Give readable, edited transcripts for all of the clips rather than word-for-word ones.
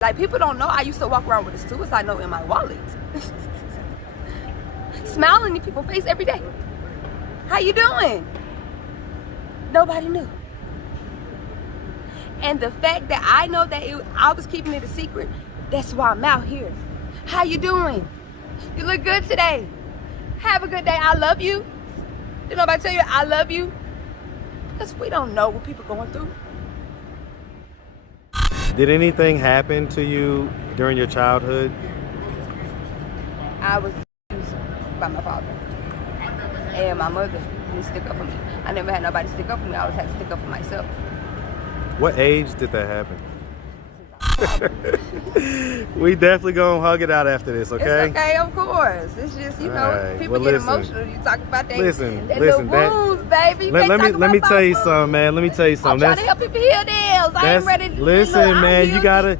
Like, people don't know I used to walk around with a suicide note in my wallet. Smiling in people's face every day. How you doing? Nobody knew. And the fact that I know that I was keeping it a secret, that's why I'm out here. How you doing? You look good today. Have a good day. I love you. Did nobody tell you I love you? Because we don't know what people are going through. Did anything happen to you during your childhood? I was abused by my father. And my mother didn't stick up for me. I never had nobody stick up for me. I always had to stick up for myself. What age did that happen? We definitely gonna hug it out after this, okay? It's okay, of course. It's just, you know, right. people get emotional. You talk about that. Listen, little wounds, baby. Let me tell you something, man. Let me tell you something. I'm trying to help people heal theirs. I ain't ready to listen, man. You gotta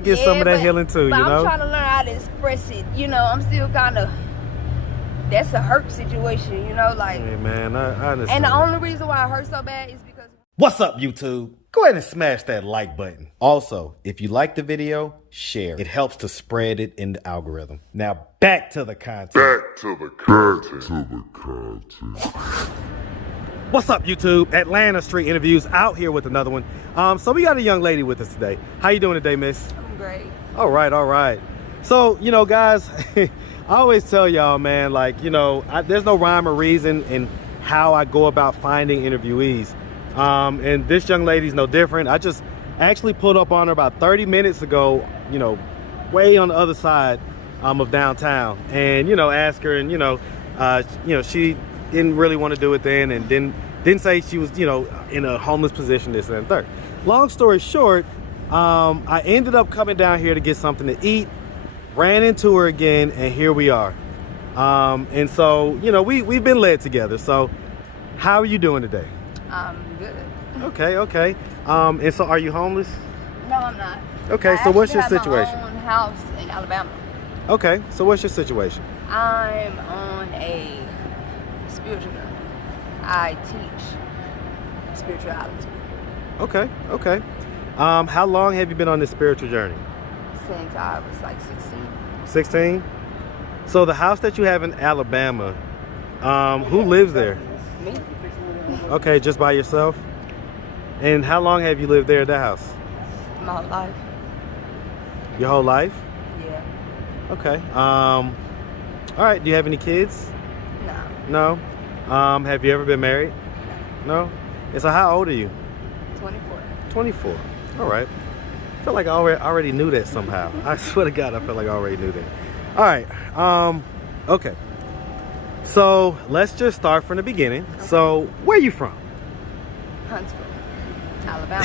get some of that healing too. But you know. I'm trying to learn how to express it. You know, I'm still kind of. That's a hurt situation, you know, like. Hey, man, I understand. And the only reason why it hurts so bad is because. What's up, YouTube? Go ahead and smash that like button. Also, if you like the video, share. It helps to spread it in the algorithm. Now, back to the content. What's up, YouTube? Atlanta Street Interviews out here with another one. So we got a young lady with us today. How you doing today, miss? I'm great. All right. So, you know, guys, I always tell y'all, man, like, you know, there's no rhyme or reason in how I go about finding interviewees. And this young lady's no different. I just actually pulled up on her about 30 minutes ago, you know, way on the other side of downtown, and, you know, ask her, and, you know, she didn't really want to do it then, and didn't say she was, you know, in a homeless position, this and third. Long story short, I ended up coming down here to get something to eat, ran into her again, and here we are. And so, you know, we've been led together. So how are you doing today? Good. Okay. And so are you homeless? No, I'm not. Okay, so what's your I situation? have my own house in Alabama. Okay, so what's your situation? I'm on a spiritual journey. I teach spirituality. Okay. How long have you been on this spiritual journey? Since I was like 16. 16? So the house that you have in Alabama, who lives there? Me. Okay, just by yourself? And how long have you lived there at that house? My whole life. Your whole life? Yeah. Okay. All right, do you have any kids? No. No? Have you ever been married? No? And so how old are you? 24. 24. All right. I feel like I already knew that somehow. I swear to God, I feel like I already knew that. All right. Okay. So let's just start from the beginning. Okay. So where are you from? Huntsville, Alabama.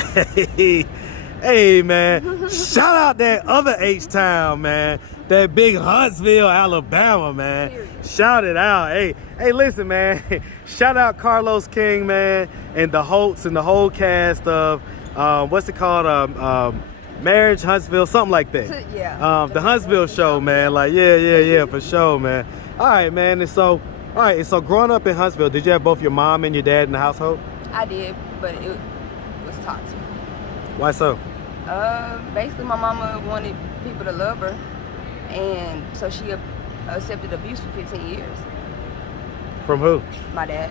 Hey, man. Shout out that other H-Town, man. That big Huntsville, Alabama, man. Period. Shout it out. Hey, listen, man. Shout out Carlos King, man, and the Holtz and the whole cast of what's it called? Marriage Huntsville, something like that. Yeah. The Huntsville show, man. Like, yeah, for sure, man. All right, man. And so growing up in Huntsville, did you have both your mom and your dad in the household? I did, but it was toxic. Why so? Basically, my mama wanted people to love her, and so she accepted abuse for 15 years. From who? My dad.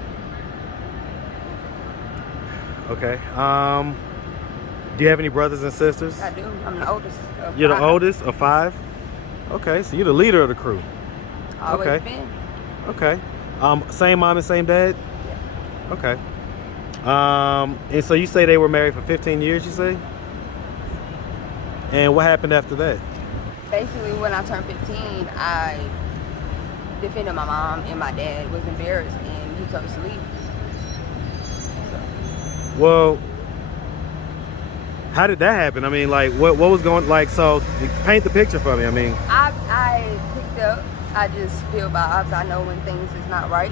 Okay. Do you have any brothers and sisters? I do. I'm the oldest. You're the oldest of 5? Okay, so you're the leader of the crew. Always been. Okay. Same mom and same dad? Yeah. Okay. And so you say they were married for 15 years, you say? And what happened after that? Basically, when I turned 15, I defended my mom, and my dad was embarrassed, and he told us to leave. So. Well, how did that happen? I mean, like, what was going, like, so paint the picture for me. I mean, I picked up. I just feel vibes. I know when things is not right,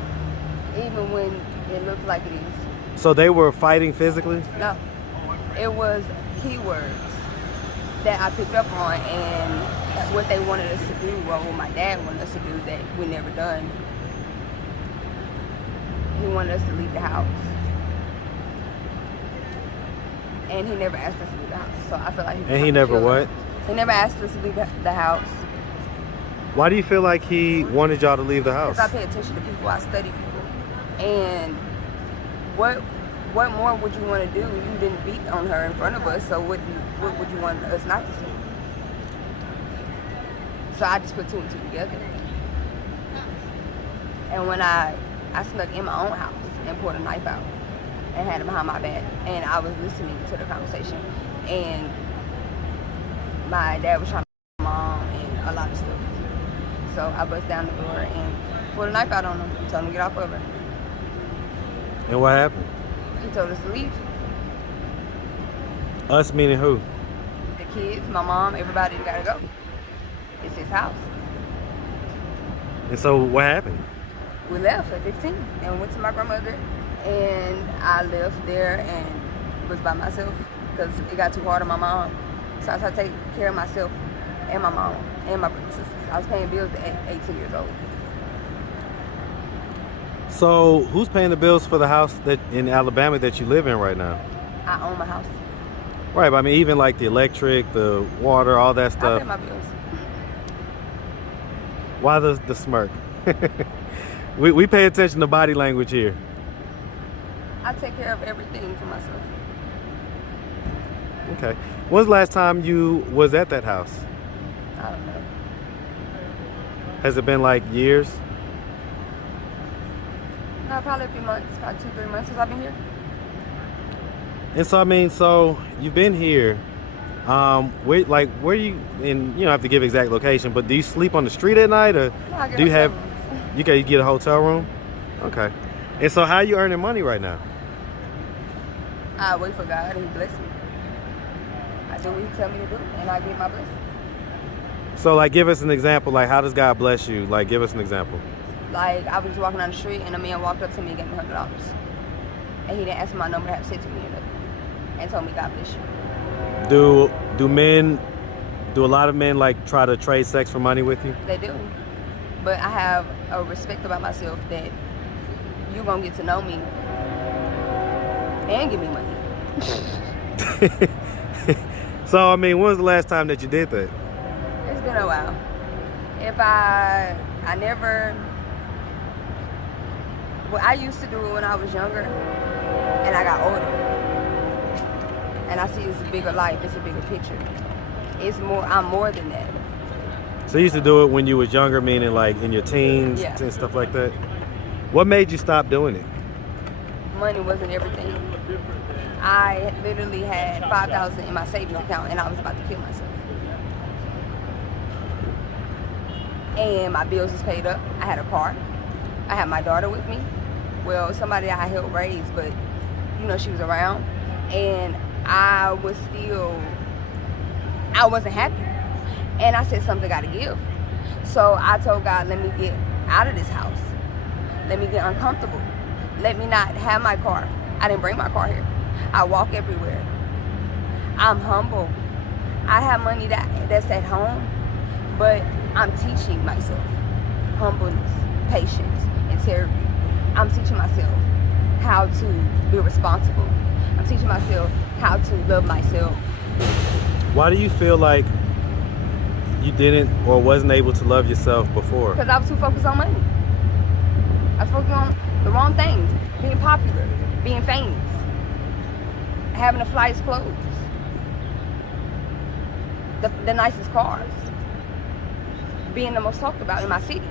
even when it looks like it is. So they were fighting physically? No, it was keywords that I picked up on, and what they wanted us to do, or what my dad wanted us to do, that we never done. He wanted us to leave the house. And he never asked us to leave the house. So I feel like And he never what? He never asked us to leave the house. Why do you feel like he wanted y'all to leave the house? Because I pay attention to people, I study people. And what more would you want to do? You didn't beat on her in front of us, so what would you want us not to see? So I just put two and two together. And when I snuck in my own house and pulled a knife out and had it behind my back, and I was listening to the conversation, and my dad was trying to my mom and a lot of stuff. So I bust down the door and pulled a knife out on him, told him to get off of her. And what happened? He told us to leave. Us meaning who? The kids, my mom, everybody gotta go. It's his house. And so what happened? We left at 15 and went to my grandmother, and I lived there and was by myself because it got too hard on my mom. So I started taking care of myself and my mom and my brothers and sisters. I was paying bills at 18 years old. So who's paying the bills for the house that in Alabama that you live in right now? I own my house. Right, but I mean even like the electric, the water, all that I stuff. pay my bills. Why the smirk? we pay attention to body language here. I take care of everything for myself. Okay. When's the last time you was at that house? I don't know. Has it been like years? No, probably a few months, probably 2-3 months since I've been here. And so I mean, so you've been here. Where you? And you don't have to give exact location, but do you sleep on the street at night, or No, I get do you have? rooms. You get a hotel room? Okay. And so how are you earning money right now? I wait for God and He bless me. I do what He tell me to do, and I get my blessing. So like, give us an example. Like, how does God bless you? Like, give us an example. Like, I was just walking down the street, and a man walked up to me and gave me $100. And he didn't ask me my number to have sex with me or nothing. And told me, God bless you. Do a lot of men like try to trade sex for money with you? They do. But I have a respect about myself that you're going to get to know me and give me money. So, I mean, when was the last time that you did that? It's been a while. If I never... Well, I used to do it when I was younger, and I got older. And I see it's a bigger life, it's a bigger picture. It's more, I'm more than that. So you used to do it when you was younger, meaning like in your teens Yeah. and stuff like that? What made you stop doing it? Money wasn't everything. I literally had $5,000 in my savings account, and I was about to kill myself. And my bills was paid up. I had a car. I had my daughter with me. Well, somebody I helped raise, but you know, she was around. And I wasn't happy. And I said, something gotta give. So I told God, let me get out of this house. Let me get uncomfortable. Let me not have my car. I didn't bring my car here. I walk everywhere. I'm humble. I have money that's at home, but I'm teaching myself humbleness, patience, integrity. I'm teaching myself how to be responsible. I'm teaching myself how to love myself. Why do you feel like you didn't or wasn't able to love yourself before? Because I was too focused on money. I was focused on the wrong things. Being popular, being famous, having the flyest clothes, the nicest cars, being the most talked about in my city.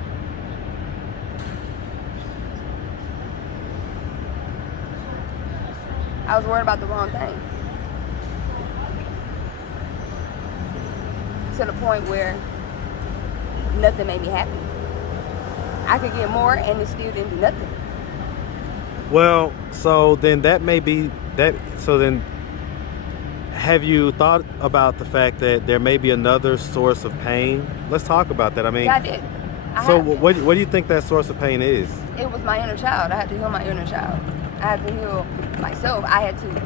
I was worried about the wrong thing. To the point where nothing made me happy. I could get more and it still didn't do nothing. Well, so then that may be that. So then, have you thought about the fact that there may be another source of pain? Let's talk about that. I mean, Yeah, I did. so what do you think that source of pain is? It was my inner child. I had to heal my inner child. I had to heal myself. I had to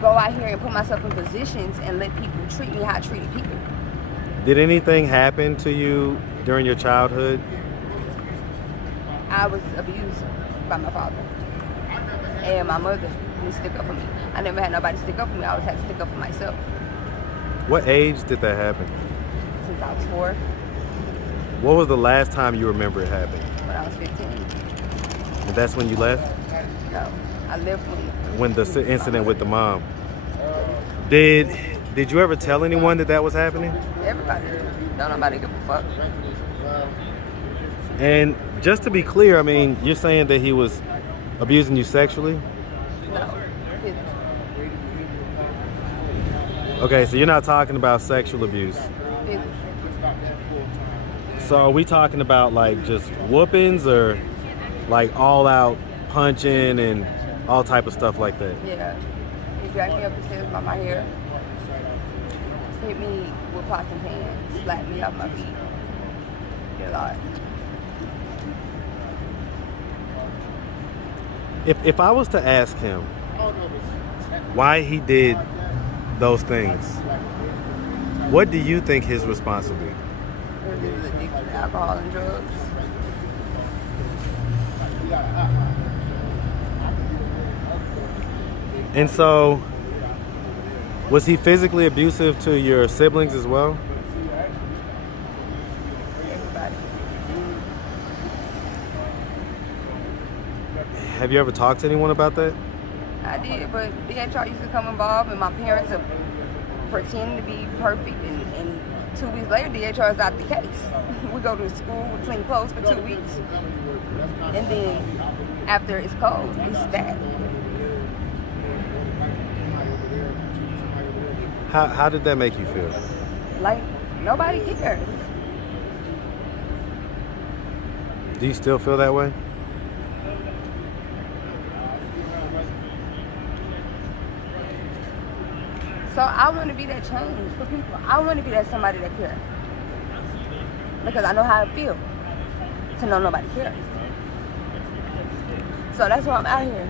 go out here and put myself in positions and let people treat me how I treated people. Did anything happen to you during your childhood? I was abused by my father. And my mother didn't stick up for me. I never had nobody stick up for me. I always had to stick up for myself. What age did that happen? Since I was 4, What was the last time you remember it happened? when I was 15. And that's when you left? No, I left When the incident with the mom. Did you ever tell anyone that was happening? everybody. Don't nobody give a fuck. And just to be clear, I mean, you're saying that he was abusing you sexually? No. Okay, so you're not talking about sexual abuse. So are we talking about like just whoopings or like all out punching and all type of stuff like that? Yeah. He dragged me up the stairs by my hair. Hit me with pots and pans. Slapped me off my feet. Did a lot. If I was to ask him why he did those things, what do you think his response would be? He was addicted to alcohol and drugs. And so, was he physically abusive to your siblings as well? Everybody. Have you ever talked to anyone about that? I did, but DHR used to come involved, and my parents would pretend to be perfect, and 2 weeks later, DHR is out the case. We go to school, we clean clothes for 2 weeks, and then after it's cold, it's back. How did that make you feel? Like, nobody cares. Do you still feel that way? So I want to be that change for people. I want to be that somebody that cares. Because I know how it feels to know nobody cares. So that's why I'm out here.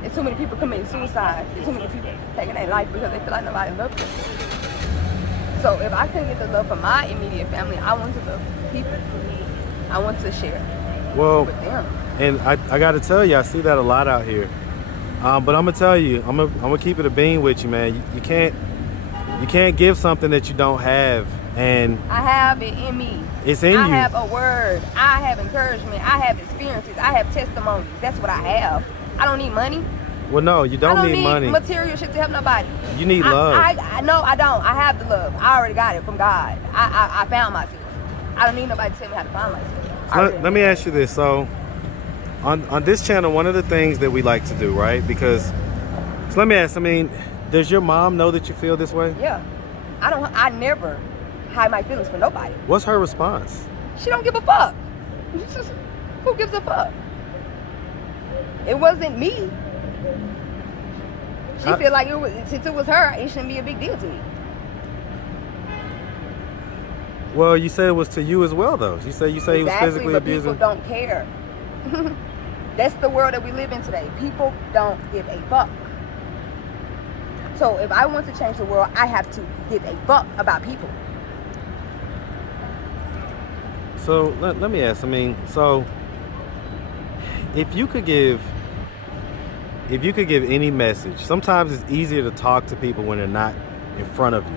There's too many people committing suicide. There's too many people taking their life because they feel like nobody loves them. So if I couldn't get the love from my immediate family, I want to love people. I want to share with them. And I got to tell you, I see that a lot out here. But I'm gonna tell you, I'm gonna keep it a bean with you, man. You can't give something that you don't have, and I have it in me. It's in you. I have a word. I have encouragement. I have experiences. I have testimonies. That's what I have. I don't need money. Well, no, you don't need money. Material shit to help nobody. You need love. No, I don't. I have the love. I already got it from God. I found myself. I don't need nobody to tell me how to find myself. Let me ask you this. So, on this channel, one of the things that we like to do, right? Because, so let me ask. I mean, does your mom know that you feel this way? Yeah. I never hide my feelings for nobody. What's her response? She don't give a fuck. Who gives a fuck? It wasn't me. She feel like since it was her, it shouldn't be a big deal to me. Well, you said it was to you as well, though. You say he was physically abusing. People don't care. That's the world that we live in today. People don't give a fuck. So if I want to change the world, I have to give a fuck about people. So let me ask. I mean, so if you could give any message, sometimes it's easier to talk to people when they're not in front of you.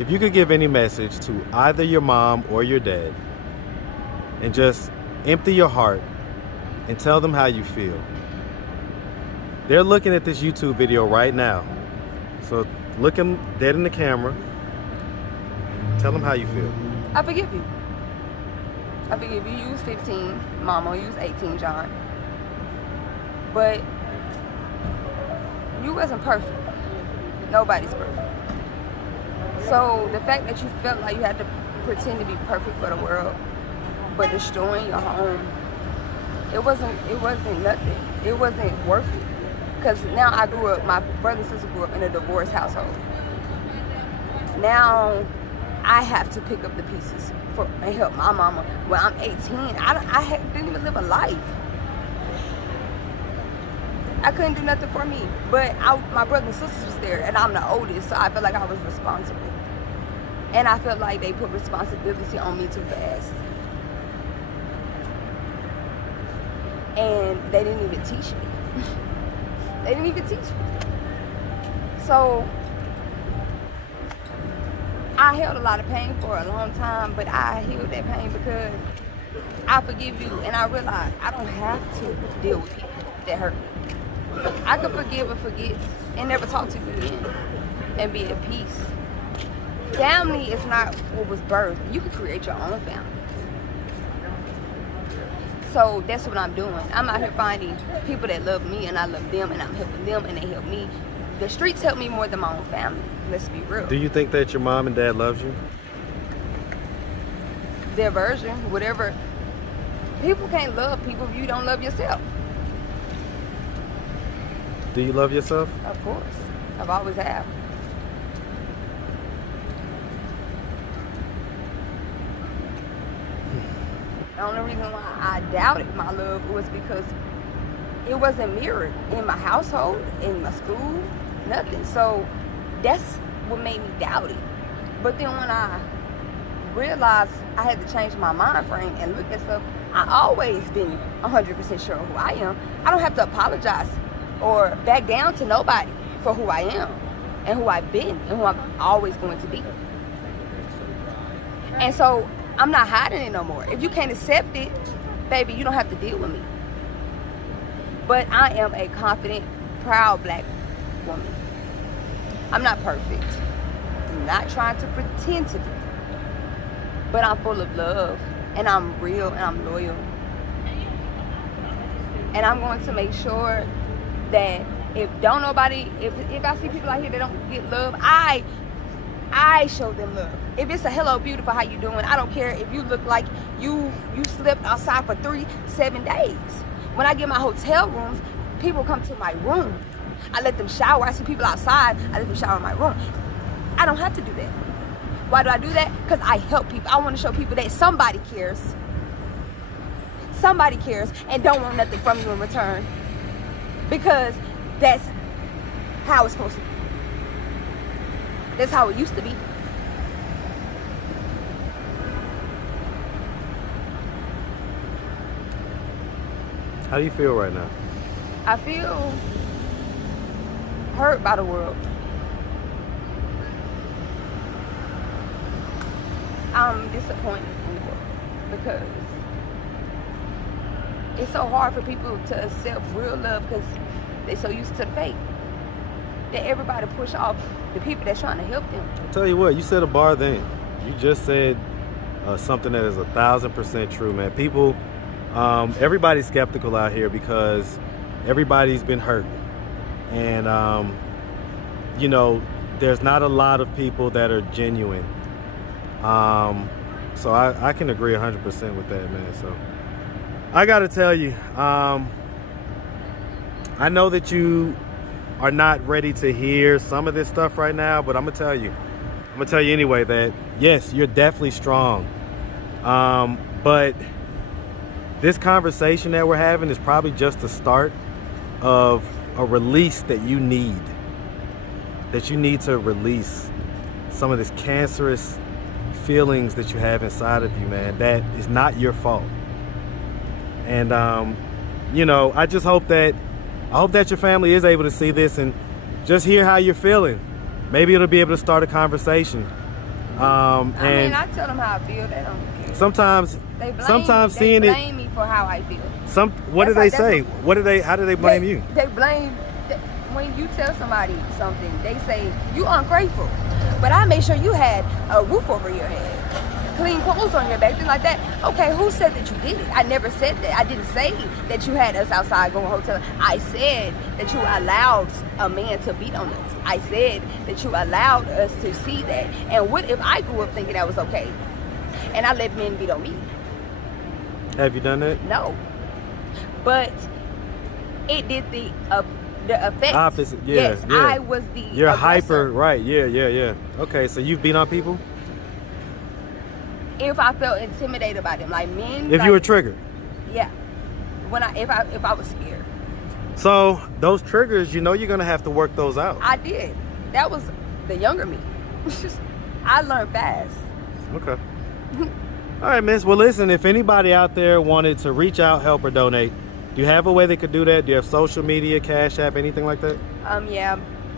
If you could give any message to either your mom or your dad, and just empty your heart and tell them how you feel. They're looking at this YouTube video right now. So look them dead in the camera. Tell them how you feel. I forgive you. I forgive you. You was 15, Mama. You was 18, John. But you wasn't perfect. Nobody's perfect. So the fact that you felt like you had to pretend to be perfect for the world, but destroying your home, it wasn't nothing. It wasn't worth it. Because now I grew up, my brother and sister grew up in a divorced household. Now I have to pick up the pieces and help my mama. When I'm 18, I didn't even live a life. I couldn't do nothing for me. But my brothers and sisters was there, and I'm the oldest, so I felt like I was responsible. And I felt like they put responsibility on me too fast. And they didn't even teach me. They didn't even teach me. So I held a lot of pain for a long time, but I healed that pain because I forgive you, and I realize I don't have to deal with people that hurt me. I can forgive and forget and never talk to you again and be at peace. Family is not what was birthed. You can create your own family. So that's what I'm doing. I'm out here finding people that love me, and I love them, and I'm helping them, and they help me. The streets help me more than my own family. Let's be real. Do you think that your mom and dad loves you? Their version, whatever. People can't love people if you don't love yourself. Do you love yourself? Of course. I've always have. The only reason why I doubted my love was because it wasn't mirrored in my household, in my school, nothing. So that's what made me doubt it. But then when I realized I had to change my mind frame and look at stuff, I always been 100% sure of who I am. I don't have to apologize or back down to nobody for who I am and who I've been and who I'm always going to be. And so I'm not hiding it no more. If you can't accept it, baby, you don't have to deal with me. But I am a confident, proud black woman. I'm not perfect. I'm not trying to pretend to be. But I'm full of love, and I'm real, and I'm loyal. And I'm going to make sure that if I see people out here that don't get love, I show them love. If it's a hello beautiful, how you doing? I don't care if you look like you slept outside for 7 days. When I get my hotel rooms, people come to my room. I let them shower. I see people outside, I let them shower in my room. I don't have to do that. Why do I do that? Because I help people. I want to show people that somebody cares. Somebody cares and don't want nothing from you in return. Because that's how it's supposed to be. That's how it used to be. How do you feel right now? I feel hurt by the world. I'm disappointed in the world because it's so hard for people to accept real love because they're so used to the fake that everybody push off the people that's trying to help them. I'll tell you what, you said a bar then. You just said something that is 1,000% true, man. People, everybody's skeptical out here because everybody's been hurt. And, you know, there's not a lot of people that are genuine. So I can agree 100% with that, man. So I got to tell you, I know that you are not ready to hear some of this stuff right now, but I'm gonna tell you anyway that yes, you're definitely strong. But this conversation that we're having is probably just the start of a release that you need to release some of this cancerous feelings that you have inside of you, man. That is not your fault. And you know, I hope that your family is able to see this and just hear how you're feeling. Maybe it'll be able to start a conversation. I mean, I tell them how I feel. They don't care. Sometimes they blame me for how I feel. What do they say? How do they blame you? They blame when you tell somebody something. They say you ungrateful, but I made sure you had a roof over your head, clean clothes on your back, things like that. Okay, who said that you did it? I never said that. I didn't say that you had us outside going to hotel. I said that you allowed a man to beat on us. I said that you allowed us to see that. And what if I grew up thinking that was okay, and I let men beat on me? Have you done that? No, but it did the effect. Opposite, yeah. Yes, yeah. I was the You're aggressor. hyper, right? Yeah. Okay, so you've beat on people? If I felt intimidated by them, like men. If you were triggered? Yeah. If I was scared. So those triggers, you know, you're gonna have to work those out. I did. That was the younger me. I learned fast. Okay. All right, miss. Well, listen, if anybody out there wanted to reach out, help, or donate, Do you have a way they could do that? Do you have social media, Cash App, anything like that? Yeah.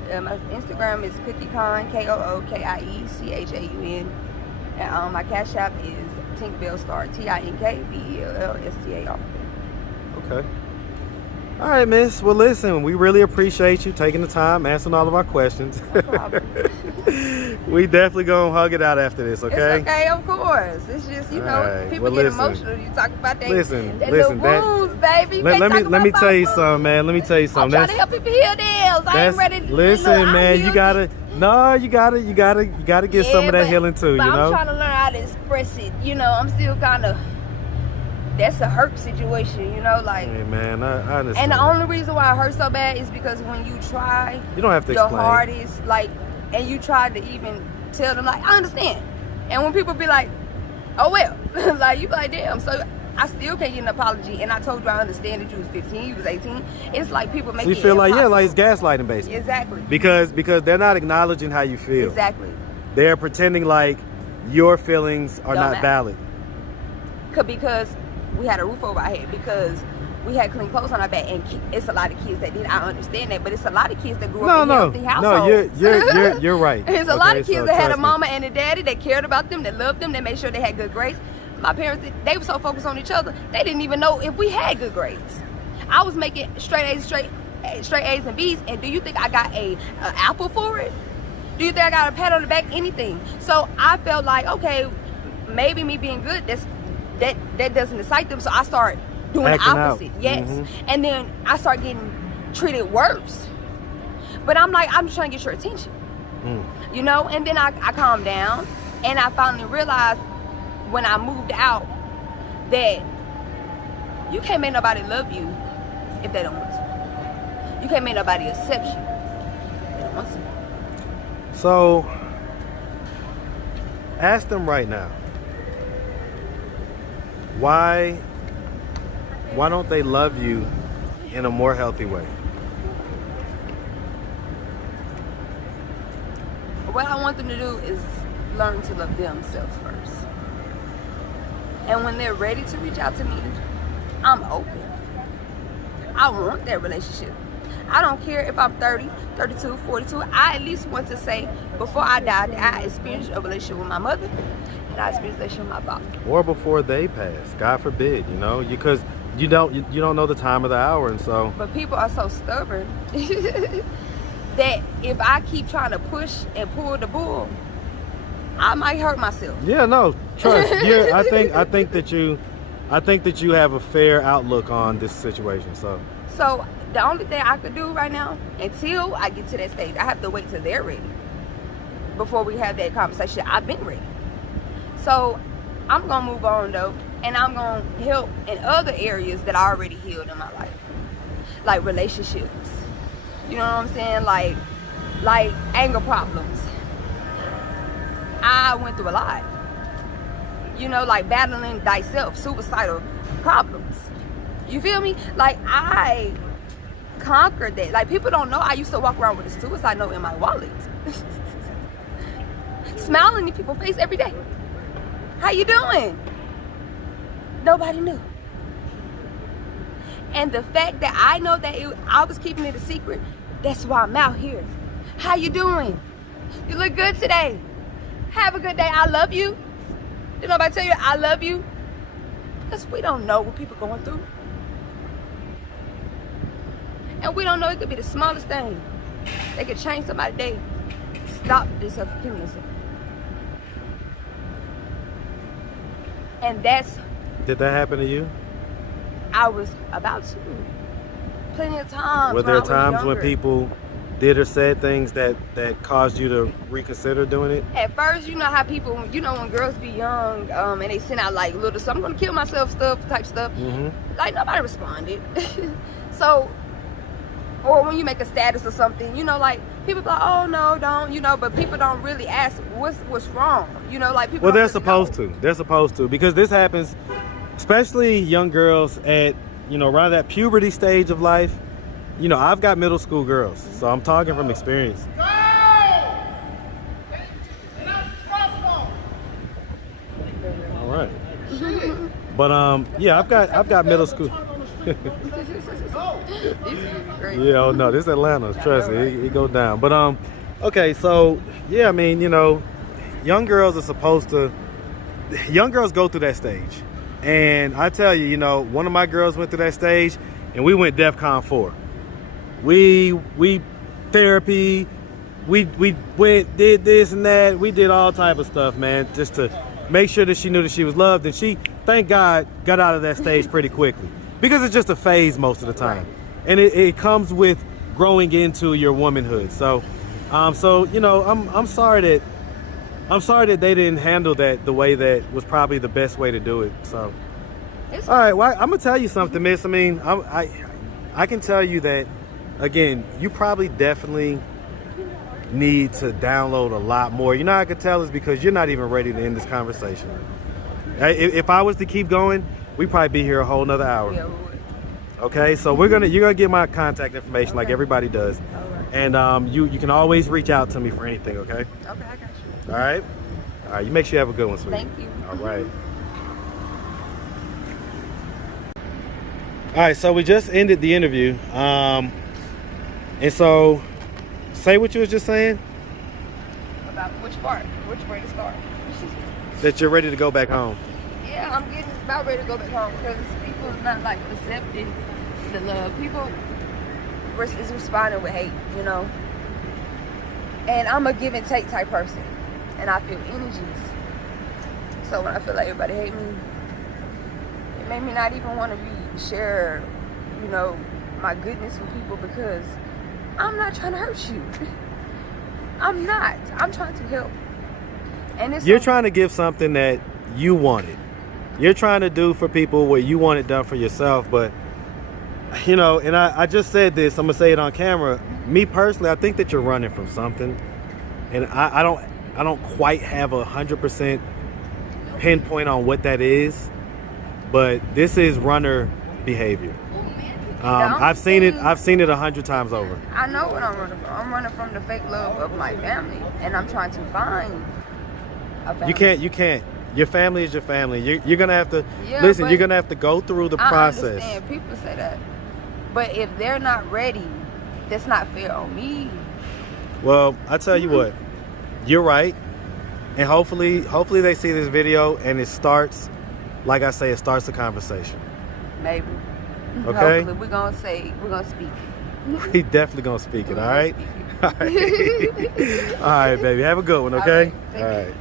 My Instagram is CookieCon, KOOKIECHAUN. And my Cash App is tinkbellstar, TINKBELLSTAR. Okay. All right, miss. Well, listen, we really appreciate you taking the time, answering all of our questions. No problem. We definitely gonna hug it out after this, okay? It's okay, of course. It's just, you know, right. people Well, get listen. emotional. You talk about that. Listen, that listen, little wounds, baby. You can't talk let me about tell you my something, man. Let me tell you I'm something. trying to help people heal theirs. I ain't ready to Listen, man, you gotta get some of that healing too, but you know? I'm trying to learn how to express it. You know, I'm still kind of, that's a hurt situation, you know, like. Hey, man, I understand. And the only reason why it hurts so bad is because when you try, you don't have to your explain. hardest, like, and you try to even tell them, like, I understand. And when people be like, oh well, like, you be like, damn, so I still can't get an apology. And I told you I understand that you was 15, you was 18. It's like people make So you it feel like, impossible. like it's gaslighting, basically. Exactly. Because they're not acknowledging how you feel. Exactly. They're pretending like your feelings are Don't not matter. valid. Because we had a roof over our head, because we had clean clothes on our back, and it's a lot of kids that did. I understand that, but it's a lot of kids that grew up in healthy households. No, you're right. It's a lot of Okay, kids so that had a trust me. mama and a daddy that cared about them, that loved them, that made sure they had good grades. My parents, they were so focused on each other, they didn't even know if we had good grades. I was making straight A's and B's, and do you think I got an apple for it? Do you think I got a pat on the back? Anything? So I felt like, okay, maybe me being good, that doesn't excite them. So I start doing Acting the opposite. out. Yes. Mhm. And then I start getting treated worse. But I'm like, I'm just trying to get your attention. You know? And then I calmed down, and I finally realized when I moved out that you can't make nobody love you if they don't want to. You can't make nobody accept you if they don't want to. So ask them right now, why don't they love you in a more healthy way? What I want them to do is learn to love themselves first. And when they're ready to reach out to me, I'm open. I want that relationship. I don't care if I'm 30, 32, 42. I at least want to say, before I die, that I experienced a relationship with my mother, and I experienced a relationship with my father. Or before they pass, God forbid, you know, because you don't know the time of the hour, and so. But people are so stubborn that if I keep trying to push and pull the bull, I might hurt myself. Yeah, no, trust. I think that you have a fair outlook on this situation. So The only thing I could do right now, until I get to that stage, I have to wait till they're ready before we have that conversation. I've been ready. So I'm gonna move on though, and I'm gonna help in other areas that I already healed in my life, like relationships. You know what I'm saying? Like anger problems. I went through a lot. You know, like battling thyself, suicidal problems. You feel me? Like I conquered that. Like people don't know I used to walk around with a suicide note in my wallet. Smiling in people's face every day. How you doing? Nobody knew. And the fact that I know that I was keeping it a secret, that's why I'm out here. How you doing? You look good today. Have a good day. I love you. Did nobody tell you I love you? Because we don't know what people are going through. And we don't know, it could be the smallest thing. They could change somebody's day. Stop this from killing themselves. And that's... Did that happen to you? I was about to. Plenty of times. Were there when I was times when younger. people did or said things that caused you to reconsider doing it? At first, you know how people, you know, when girls be young, and they send out like little, so I'm gonna kill myself type stuff. Mm-hmm. Like nobody responded. So, or when you make a status or something, you know, like people be like, oh no, don't, you know, but people don't really ask what's wrong, you know, like people. Well, don't they're really supposed know. to. They're supposed to, because this happens, especially young girls at, you know, around that puberty stage of life. You know, I've got middle school girls, so I'm talking from experience. All right. But yeah, I've got middle school. Yeah, oh no, this Atlanta, trust me, it go down. But okay, so yeah, I mean, you know, young girls go through that stage. And I tell you, you know, one of my girls went through that stage and we went DEFCON 4. We therapy, we went, did this and that, we did all type of stuff, man, just to make sure that she knew that she was loved. And she, thank God, got out of that stage pretty quickly. Because it's just a phase most of the time. And it comes with growing into your womanhood. So you know, I'm sorry that they didn't handle that the way that was probably the best way to do it. So, all right, well, I'm gonna tell you something, miss. I mean, I can tell you that, again, you probably definitely need to download a lot more. You know how I could tell is because you're not even ready to end this conversation. If I was to keep going, we'd probably be here a whole nother hour. Yeah, we would. Okay, so you're gonna get my contact information like everybody does. And you can always reach out to me for anything, okay? Okay, I got you. All right? All right, you make sure you have a good one, sweetie. Thank you. All right. All right, so we just ended the interview. And so, say what you was just saying. About which part? Which way to start? That you're ready to go back home. Yeah, I'm getting about ready to go back home because people are not like accepting the love. People is responding with hate, you know. And I'm a give and take type person, and I feel energies. So when I feel like everybody hate me, it made me not even want to share, you know, my goodness with people because I'm not trying to hurt you. I'm not. I'm trying to help. And you're trying to give something that you wanted. You're trying to do for people what you want it done for yourself. But, you know, and I just said this, I'm going to say it on camera. Me personally, I think that you're running from something. And I don't quite have 100% pinpoint on what that is. But this is runner behavior. I've seen it 100 times over. I know what I'm running from. I'm running from the fake love of my family. And I'm trying to find a family. You can't. Your family is your family. You're gonna have to listen. You're gonna have to go through the process. I understand. People say that, but if they're not ready, that's not fair on me. Well, I tell you what, you're right, and hopefully they see this video and it starts, like I say, it starts a conversation. Maybe. Okay. Hopefully we're gonna speak it. We definitely gonna speak it. All right. All right. All right, baby. Have a good one. Okay. All right.